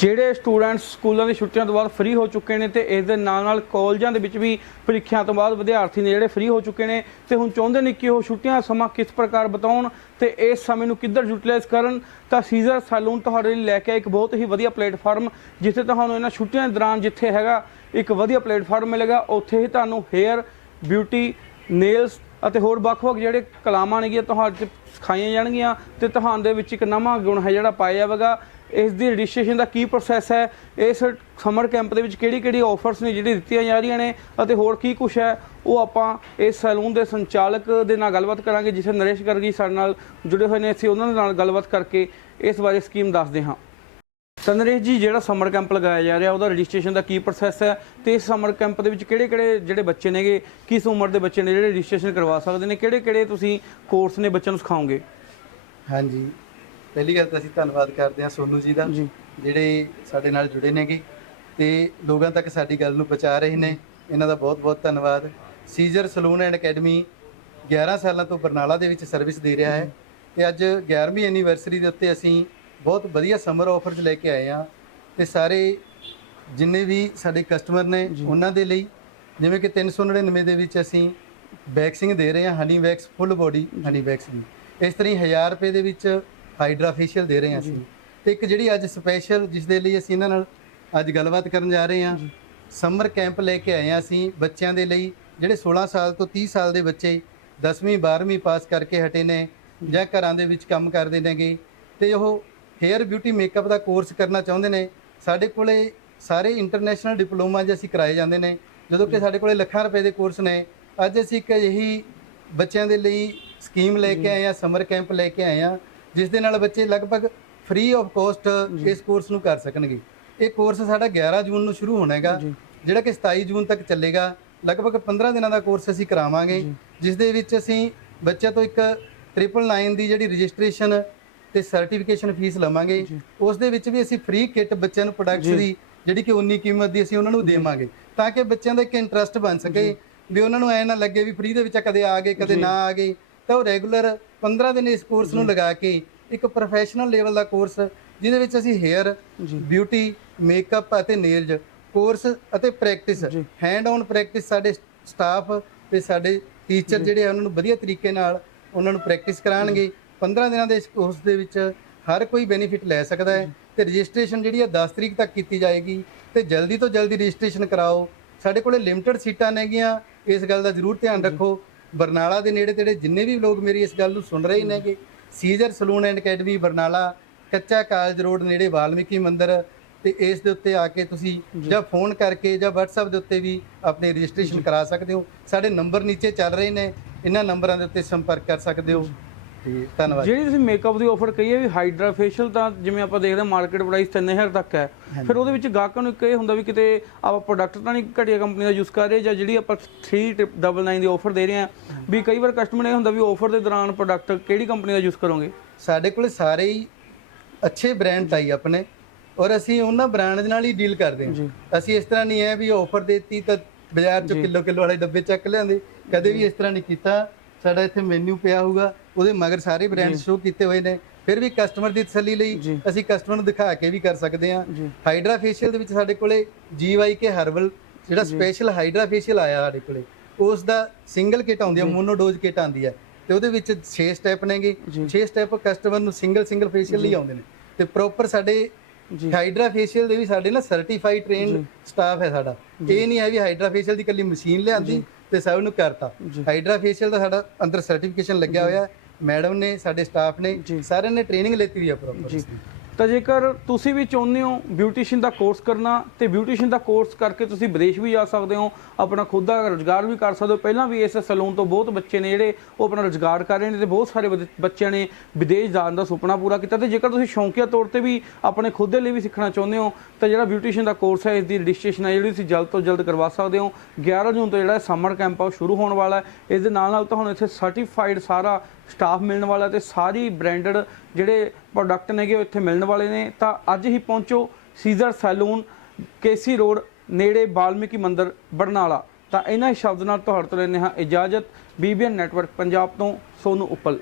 ਜਿਹੜੇ ਸਟੂਡੈਂਟਸ ਸਕੂਲਾਂ ਦੀ ਛੁੱਟੀਆਂ ਤੋਂ ਬਾਅਦ ਫ੍ਰੀ ਹੋ ਚੁੱਕੇ ਨੇ ਤੇ ਇਸ ਦੇ ਨਾਲ ਨਾਲ ਕਾਲਜਾਂ ਦੇ ਵਿੱਚ ਵੀ ਪ੍ਰੀਖਿਆ ਤੋਂ ਬਾਅਦ ਵਿਦਿਆਰਥੀ ਨੇ ਜਿਹੜੇ ਫ੍ਰੀ ਹੋ ਚੁੱਕੇ ਨੇ ਤੇ ਹੁਣ ਚਾਹੁੰਦੇ ਨੇ ਕਿ ਉਹ ਛੁੱਟੀਆਂ ਦਾ ਸਮਾਂ ਕਿਸ ਪ੍ਰਕਾਰ ਬਤਾਉਣ ਤੇ ਇਸ ਸਮੇਂ ਨੂੰ ਕਿੱਧਰ ਯੂਟਿਲਾਈਜ਼ ਕਰਨ, ਤਾਂ ਸੀਜ਼ਰ ਸੈਲੂਨ ਤੁਹਾਡੇ ਲਈ ਲੈ ਕੇ ਆਇਆ ਇੱਕ ਬਹੁਤ ਹੀ ਵਧੀਆ ਪਲੇਟਫਾਰਮ, ਜਿੱਥੇ ਤੁਹਾਨੂੰ ਇਹਨਾਂ ਛੁੱਟੀਆਂ ਦੌਰਾਨ ਜਿੱਥੇ ਹੈਗਾ ਇੱਕ ਵਧੀਆ ਪਲੇਟਫਾਰਮ ਮਿਲੇਗਾ, ਉੱਥੇ ਹੀ ਤੁਹਾਨੂੰ ਹੇਅਰ ਬਿਊਟੀ ਨੇਲਸ ਅਤੇ ਹੋਰ ਵੱਖ-ਵੱਖ ਜਿਹੜੇ ਕਲਾਮਾਂ ਨੇਗੀਆਂ ਤੁਹਾਡੇ ਸਿਖਾਈਆਂ ਜਾਣਗੀਆਂ ਤੇ ਤੁਹਾਨੂੰ ਦੇ ਵਿੱਚ ਇੱਕ ਨਵਾਂ ਗੁਣ ਹੈ ਜਿਹੜਾ ਪਾਇਆ ਜਾਵੇਗਾ ਇਸ ਦੀ ਰਜਿਸਟ੍ਰੇਸ਼ਨ ਦਾ ਕੀ ਪ੍ਰੋਸੈਸ ਹੈ? ਇਸ ਸਮਰ ਕੈਂਪ ਦੇ ਵਿੱਚ ਕਿਹੜੀ-ਕਿਹੜੀ ਆਫਰਸ ਨੇ ਜਿਹੜੀ ਦਿੱਤੀਆਂ ਜਾ ਰਹੀਆਂ ਨੇ ਅਤੇ ਹੋਰ ਕੀ ਕੁਝ ਹੈ? ਉਹ ਆਪਾਂ ਇਸ ਸੈਲੂਨ ਦੇ ਸੰਚਾਲਕ ਦੇ ਨਾਲ ਗੱਲਬਾਤ ਕਰਾਂਗੇ ਜਿਸੇ ਨਰੇਸ਼ ਗਰਗੀ ਸਾਡੇ ਨਾਲ ਜੁੜੇ ਹੋਏ ਨੇ। ਅਸੀਂ ਉਹਨਾਂ ਦੇ ਨਾਲ ਗੱਲਬਾਤ ਕਰਕੇ ਇਸ ਬਾਰੇ ਸਕੀਮ ਦੱਸਦੇ ਹਾਂ। ਤਾਂ ਨਰੇਸ਼ ਜੀ ਜਿਹੜਾ ਸਮਰ ਕੈਂਪ ਲਗਾਇਆ ਜਾ ਰਿਹਾ ਉਹਦਾ ਰਜਿਸਟ੍ਰੇਸ਼ਨ ਦਾ ਕੀ ਪ੍ਰੋਸੈਸ ਹੈ? ਤੇ ਇਸ ਸਮਰ ਕੈਂਪ ਦੇ ਵਿੱਚ ਕਿਹੜੇ-ਕਿਹੜੇ ਜਿਹੜੇ ਬੱਚੇ ਨੇਗੇ ਕਿਸ ਉਮਰ ਦੇ ਬੱਚੇ ਨੇ ਜਿਹੜੇ ਰਜਿਸਟ੍ਰੇਸ਼ਨ ਕਰਵਾ ਸਕਦੇ ਨੇ ਕਿਹੜੇ-ਕਿਹੜੇ ਤੁਸੀਂ ਕੋਰਸ ਨੇ ਬੱਚਿਆਂ ਨੂੰ ਸਿਖਾਓਗੇ? ਹਾਂਜੀ। ਪਹਿਲੀ ਗੱਲ ਤਾਂ ਅਸੀਂ ਧੰਨਵਾਦ ਕਰਦੇ ਹਾਂ ਸੋਨੂ ਜੀ ਦਾ ਜਿਹੜੇ ਸਾਡੇ ਨਾਲ ਜੁੜੇ ਨੇਗੇ। ਤੇ ਲੋਕਾਂ ਤੱਕ ਸਾਡੀ ਗੱਲ ਨੂੰ ਪਹੁੰਚਾ ਰਹੇ ਨੇ। ਇਹਨਾਂ ਦਾ ਬਹੁਤ-ਬਹੁਤ ਧੰਨਵਾਦ। ਸੀਜ਼ਰ ਸਲੂਨ ਐਂਡ ਅਕੈਡਮੀ 11 ਸਾਲਾਂ ਤੋਂ ਬਰਨਾਲਾ ਦੇ ਵਿੱਚ ਸਰਵਿਸ ਦੇ ਰਿਹਾ ਹੈ। ਤੇ ਅੱਜ 11ਵੀਂ ਐਨੀਵਰਸਰੀ ਦੇ ਉੱਤੇ ਅਸੀਂ ਬਹੁਤ ਵਧੀਆ ਸਮਰ ਆਫਰਸ ਲੈ ਕੇ ਆਏ ਹਾਂ ਤੇ ਸਾਰੇ ਜਿੰਨੇ ਵੀ ਸਾਡੇ ਕਸਟਮਰ ਨੇ ਉਹਨਾਂ ਦੇ ਲਈ ਜਿਵੇਂ ਕਿ 399 ਦੇ ਵਿੱਚ ਅਸੀਂ ਵੈਕਸਿੰਗ ਦੇ ਰਹੇ ਹਾਂ honey wax full body honey wax ਦੀ। ਇਸ ਤਰ੍ਹਾਂ ਹੀ 1000 ਰੁਪਏ ਦੇ ਵਿੱਚ ਹਾਈਡਰਾ ਫੇਸ਼ੀਅਲ ਦੇ ਰਹੇ ਹਾਂ ਅਸੀਂ। ਤੇ ਇੱਕ ਜਿਹੜੀ ਅੱਜ ਸਪੈਸ਼ਲ ਜਿਸ ਦੇ ਲਈ ਅਸੀਂ ਇਹਨਾਂ ਨਾਲ ਅੱਜ ਗੱਲਬਾਤ ਕਰਨ ਜਾ ਰਹੇ ਹਾਂ ਸਮਰ ਕੈਂਪ ਲੈ ਕੇ ਆਏ ਹਾਂ ਅਸੀਂ ਬੱਚਿਆਂ ਦੇ ਲਈ ਜਿਹੜੇ 16 ਸਾਲ ਤੋਂ 30 ਸਾਲ ਦੇ ਬੱਚੇ 10ਵੀਂ 12ਵੀਂ ਪਾਸ ਕਰਕੇ ਹਟੇ ਨੇ ਜਾਂ ਘਰਾਂ ਦੇ ਵਿੱਚ ਕੰਮ ਕਰਦੇ ਨੇਗੇ। ਤੇ ਉਹ ਹੇਅਰ ਬਿਊਟੀ ਮੇਕਅਪ ਦਾ ਕੋਰਸ ਕਰਨਾ ਚਾਹੁੰਦੇ ਨੇ ਸਾਡੇ ਕੋਲੇ ਸਾਰੇ ਇੰਟਰਨੈਸ਼ਨਲ ਡਿਪਲੋਮਾ ਜੇ ਅਸੀਂ ਕਰਾਏ ਜਾਂਦੇ ਨੇ ਜਦੋਂ ਕਿ ਸਾਡੇ ਕੋਲੇ ਲੱਖਾਂ ਰੁਪਏ ਦੇ ਕੋਰਸ ਨੇ ਅੱਜ ਅਸੀਂ ਇੱਕ ਅਜਿਹੀ ਬੱਚਿਆਂ ਦੇ ਲਈ ਸਕੀਮ ਲੈ ਕੇ ਆਏ ਆ ਸਮਰ ਕੈਂਪ ਲੈ ਕੇ ਆਏ ਆ ਜਿਸ ਦੇ ਨਾਲ ਬੱਚੇ ਲਗਭਗ ਫ੍ਰੀ ਆਫ ਕਾਸਟ ਇਸ ਕੋਰਸ ਨੂੰ ਕਰ ਸਕਣਗੇ। ਇਹ ਕੋਰਸ ਸਾਡਾ 11 ਜੂਨ ਨੂੰ ਸ਼ੁਰੂ ਹੋਣਾ ਹੈਗਾ ਜਿਹੜਾ ਕਿ 27 ਜੂਨ ਤੱਕ ਚੱਲੇਗਾ ਲਗਭਗ 15 ਦਿਨਾਂ ਦਾ ਕੋਰਸ ਅਸੀਂ ਕਰਾਵਾਂਗੇ ਜਿਸ ਦੇ ਵਿੱਚ ਅਸੀਂ ਬੱਚਿਆਂ ਤੋਂ ਇੱਕ 999 ਦੀ ਜਿਹੜੀ ਰਜਿਸਟ੍ਰੇਸ਼ਨ ਤੇ ਸਰਟੀਫਿਕੇਸ਼ਨ ਫੀਸ ਲਵਾਂਗੇ। ਉਸ ਦੇ ਵਿੱਚ ਵੀ ਅਸੀਂ ਫ੍ਰੀ ਕਿੱਟ ਬੱਚਿਆਂ ਨੂੰ ਪ੍ਰੋਡਕਟਸ ਦੀ ਜਿਹੜੀ ਕਿ ਉਨੀ ਕੀਮਤ ਦੀ ਅਸੀਂ ਉਹਨਾਂ ਨੂੰ ਦੇਵਾਂਗੇ। ਤਾਂ ਕਿ ਬੱਚਿਆਂ ਦਾ ਇੱਕ ਇੰਟਰਸਟ ਬਣ ਸਕੇ। ਵੀ ਉਹਨਾਂ ਨੂੰ ਐ ਨਾ ਲੱਗੇ ਵੀ ਫ੍ਰੀ ਦੇ ਵਿੱਚ ਕਦੇ ਆ ਗਏ ਕਦੇ ਨਾ ਆ ਗਏ। ਤਾਂ ਉਹ ਰੈਗੂਲਰ 15 ਦਿਨ ਇਸ ਕੋਰਸ ਨੂੰ ਲਗਾ ਕੇ ਇੱਕ ਪ੍ਰੋਫੈਸ਼ਨਲ ਲੈਵਲ ਦਾ ਕੋਰਸ ਜਿਹਦੇ ਵਿੱਚ ਅਸੀਂ ਹੇਅਰ ਬਿਊਟੀ ਮੇਕਅਪ ਅਤੇ ਨੇਲਜ ਕੋਰਸ ਅਤੇ ਪ੍ਰੈਕਟਿਸ ਹੈਂਡ ਔਨ ਪ੍ਰੈਕਟਿਸ ਸਾਡੇ ਸਟਾਫ ਤੇ ਸਾਡੇ ਟੀਚਰ ਜਿਹੜੇ ਆ ਉਹਨਾਂ ਨੂੰ ਵਧੀਆ ਤਰੀਕੇ ਨਾਲ ਉਹਨਾਂ ਨੂੰ ਪ੍ਰੈਕਟਿਸ ਕਰਾਣਗੇ 15 ਦਿਨਾਂ ਦੇ ਇਸ ਕੋਰਸ ਦੇ ਵਿੱਚ ਹਰ ਕੋਈ ਬੈਨੀਫਿਟ ਲੈ ਸਕਦਾ ਹੈ ਤੇ ਰਜਿਸਟ੍ਰੇਸ਼ਨ ਜਿਹੜੀ ਆ 10 ਤਰੀਕ ਤੱਕ ਕੀਤੀ ਜਾਏਗੀ ਤੇ ਜਲਦੀ ਤੋਂ ਜਲਦੀ ਰਜਿਸਟ੍ਰੇਸ਼ਨ ਕਰਾਓ। ਸਾਡੇ ਕੋਲੇ ਲਿਮਟਿਡ ਸੀਟਾਂ ਨੇਗੀਆਂ ਇਸ ਗੱਲ ਦਾ ਜ਼ਰੂਰ ਧਿਆਨ ਰੱਖੋ। ਬਰਨਾਲਾ ਦੇ ਨੇੜੇ ਤੇੜੇ ਜਿੰਨੇ ਵੀ ਲੋਕ ਮੇਰੀ ਇਸ ਗੱਲ ਨੂੰ ਸੁਣ ਰਹੇ ਨੇਗੇ scissor salon and academy Barnala ਕੱਚਾ ਕਾਲਜ ਰੋਡ ਨੇੜੇ ਵਾਲਮੀਕੀ ਮੰਦਿਰ ਤੇ ਇਸ ਦੇ ਉੱਤੇ ਆ ਕੇ ਤੁਸੀਂ ਜਾਂ। ਫੋਨ ਕਰਕੇ ਜਾਂ WhatsApp ਦੇ ਉੱਤੇ ਵੀ ਆਪਣੀ ਰਜਿਸਟ੍ਰੇਸ਼ਨ ਕਰਾ ਸਕਦੇ ਹੋ। ਸਾਡੇ ਨੰਬਰ ਨੀਚੇ ਚੱਲ ਰਹੇ ਨੇ ਇਹਨਾਂ ਨੰਬਰਾਂ ਦੇ ਉੱਤੇ ਸੰਪਰਕ ਕਰ ਸਕਦੇ ਹੋ। ਤੇ ਧੰਨਵਾਦ। ਜਿਹੜੀ ਤੁਸੀਂ ਮੇਕਅਪ ਦੀ ਆਫਰ ਕਹੀ ਹੈ ਵੀ ਹਾਈਡਰਾ ਫੇਸ਼ੀਅਲ ਤਾਂ ਜਿਵੇਂ ਆਪਾਂ ਦੇਖਦੇ ਮਾਰਕੀਟ ਪ੍ਰਾਈਸ 3000 ਤੱਕ ਹੈ ਫਿਰ ਉਹਦੇ ਵਿੱਚ ਗਾਹਕਾਂ ਨੂੰ ਇੱਕ ਇਹ ਹੁੰਦਾ ਵੀ ਕਿਤੇ ਆਪਾਂ ਪ੍ਰੋਡਕਟ ਤਾਂ ਨਹੀਂ ਘਟੀਆ ਕੰਪਨੀ ਦਾ ਯੂਜ਼ ਕਰ ਰਹੇ ਜਾਂ ਜਿਹੜੀ ਆਪਾਂ 399 ਦੀ ਆਫਰ ਦੇ ਰਹੇ ਹਾਂ ਵੀ ਕਈ ਵਾਰ ਕਸਟਮਰ ਇਹ ਹੁੰਦਾ ਵੀ ਆਫਰ ਦੇ ਦੌਰਾਨ ਪ੍ਰੋਡਕਟ ਕਿਹੜੀ ਕੰਪਨੀ ਦਾ ਯੂਜ਼ ਕਰੋਗੇ? ਸਾਡੇ ਕੋਲ ਸਾਰੇ ਹੀ ਅੱਛੇ ਬ੍ਰਾਂਡ ਟਾਈ ਆਪਣੇ ਔਰ ਅਸੀਂ ਉਹਨਾਂ ਬ੍ਰਾਂਡ ਨਾਲ ਹੀ ਡੀਲ ਕਰਦੇ ਹਾਂ। ਅਸੀਂ ਇਸ ਤਰ੍ਹਾਂ ਨਹੀਂ ਹੈ ਵੀ ਆਫਰ ਦੇਤੀ ਤਾਂ ਬਾਜ਼ਾਰ ਚੋਂ ਕਿਲੋ ਕਿਲੋ ਵਾਲੇ ਡੱਬੇ ਚੱਕ ਲਿਆਂਦੇ ਕਦੇ ਵੀ ਇਸ ਤਰ੍ਹਾਂ ਨਹੀਂ ਕੀਤਾ। ਸਾਡਾ ਇੱਥੇ ਮੈਨੂ ਪਿਆ ਹੋਊਗਾ ਉਹਦੇ ਮਗਰ ਸਾਰੇ ਬ੍ਰਾਂਡ ਸ਼ੋ ਕੀਤੇ ਹੋਏ ਨੇ। ਫਿਰ ਵੀ ਕਸਟਮਰ ਦੀ ਤਸੱਲੀ ਲਈ ਅਸੀਂ ਕਸਟਮਰ ਨੂੰ ਦਿਖਾ ਕੇ ਵੀ ਕਰ ਸਕਦੇ ਹਾਂ। ਹਾਈਡਰਾ ਫੇਸ਼ੀਅਲ ਦੇ ਵਿੱਚ ਸਾਡੇ ਕੋਲੇ ਕੇ ਹਰਬਲ ਜਿਹੜਾ ਸਪੈਸ਼ਲ ਹਾਈਡਰਾ ਫੇਸ਼ੀਅਲ ਆਇਆ ਸਾਡੇ ਕੋਲੇ ਉਸ ਦਾ ਸਿੰਗਲ ਕਿਟ ਆਉਂਦੀ ਹੈ ਮੋਨੋ ਡੋਜ਼ ਕਿਟ ਆਉਂਦੀ ਹੈ ਤੇ ਉਹਦੇ ਵਿੱਚ 6 ਸਟੈਪ ਨੇਗੇ। 6 ਸਟੈਪ ਕਸਟਮਰ ਨੂੰ ਸਿੰਗਲ ਸਿੰਗਲ ਫੇਸ਼ੀਅਲ ਲਈ ਆਉਂਦੇ ਨੇ। ਤੇ ਪ੍ਰੋਪਰ ਸਾਡੇ ਹਾਈਡਰਾ ਫੇਸ਼ੀਅਲ ਦੇ ਵੀ ਸਾਡੇ ਨਾਲ ਸਰਟੀਫਾਈਡ ਟ੍ਰੇਨਡ ਸਟਾਫ ਹੈ ਸਾਡਾ। ਇਹ ਨਹੀਂ ਹੈ ਵੀ ਹਾਈਡਰਾ ਫੇਸ਼ੀਅਲ ਦੀ ਕੱਲੀ ਮਸ਼ੀਨ ਲਿਆਂਦੀ ਤੇ ਸਭ ਨੂੰ ਕਰਤਾ। ਹਾਈਡਰਾ ਫੇਸ਼ੀਅਲ ਦਾ ਸਾਡਾ ਅੰਦਰ ਸਰਟੀਫਿਕੇਸ਼ਨ ਲੱਗਿਆ ਹੋਇਆ ਮੈਡਮ ਨੇ ਸਾਡੇ ਸਟਾਫ ਨੇ ਸਾਰਿਆਂ ਨੇ ਟ੍ਰੇਨਿੰਗ ਲੈਤੀ ਵੀ ਆ ਪ੍ਰੋਪਰ ਤਾਂ ਜੇਕਰ ਤੁਸੀਂ ਵੀ ਚਾਹੁੰਦੇ ਹੋ ਬਿਊਟੀਸ਼ੀਅਨ ਦਾ ਕੋਰਸ ਕਰਨਾ, ਤੇ ਬਿਊਟੀਸ਼ੀਅਨ ਦਾ ਕੋਰਸ ਕਰਕੇ ਤੁਸੀਂ ਵਿਦੇਸ਼ ਵੀ ਜਾ ਸਕਦੇ ਹੋ, ਆਪਣਾ ਖੁਦ ਦਾ ਰੋਜ਼ਗਾਰ ਵੀ ਕਰ ਸਕਦੇ ਹੋ। ਪਹਿਲਾਂ ਵੀ ਇਸ ਸਲੂਨ ਤੋਂ ਬਹੁਤ ਬੱਚੇ ਨੇ ਜਿਹੜੇ, ਉਹ ਆਪਣਾ ਰੋਜ਼ਗਾਰ ਕਰ ਰਹੇ ਨੇ ਤੇ ਬਹੁਤ ਸਾਰੇ ਬੱਚਿਆਂ ਨੇ ਵਿਦੇਸ਼ ਜਾਣ ਦਾ ਸੁਪਨਾ ਪੂਰਾ ਕੀਤਾ। ਤੇ ਜੇਕਰ ਤੁਸੀਂ ਸ਼ੌਂਕੀਆ ਤੌਰ ਤੇ ਵੀ ਆਪਣੇ ਖੁਦ ਦੇ ਲਈ ਵੀ ਸਿੱਖਣਾ ਚਾਹੁੰਦੇ ਹੋ, ਤਾਂ ਜਿਹੜਾ ਬਿਊਟੀਸ਼ੀਅਨ ਦਾ ਕੋਰਸ ਹੈ ਇਸ ਦੀ ਰਜਿਸਟ੍ਰੇਸ਼ਨ ਹੈ, ਜਿਹੜੀ ਤੁਸੀਂ ਜਲਦ ਤੋਂ ਜਲਦ ਕਰਵਾ ਸਕਦੇ ਹੋ। 11 ਜੂਨ ਤੋਂ ਜਿਹੜਾ ਸਮਰ ਕੈਂਪ ਆ, ਉਹ ਸ਼ੁਰੂ ਹੋਣ ਵਾਲਾ ਹੈ। ਇਸ ਦੇ ਨਾਲ ਨਾਲ ਤੁਹਾਨੂੰ ਇੱਥੇ ਸਰਟੀਫਾਈਡ ਸਾਰਾ ਸਟਾਫ ਮਿਲਣ ਵਾਲਾ ਤੇ ਸਾਰੀ ਬ੍ਰਾਂਡਡ ਜਿਹੜੇ ਪ੍ਰੋਡਕਟ ਨੇਗੇ ਉਹ ਇੱਥੇ ਮਿਲਣ ਵਾਲੇ ਨੇ। ਤਾਂ ਅੱਜ ਹੀ ਪਹੁੰਚੋ ਸੀਜ਼ਰ ਸੈਲੂਨ, ਕੇਸੀ ਰੋਡ, ਨੇੜੇ ਬਾਲਮੀਕੀ ਮੰਦਿਰ, ਬਰਨਾਲਾ। ਤਾਂ ਇਹਨਾਂ ਸ਼ਬਦ ਨਾਲ ਤੁਹਾਡੇ ਤੋਂ ਲੈਂਦੇ ਹਾਂ ਇਜਾਜ਼ਤ। ਬੀਬੀਐਨ ਨੈਟਵਰਕ, ਪੰਜਾਬ ਤੋਂ ਸੋਨੂ ਉੱਪਲ।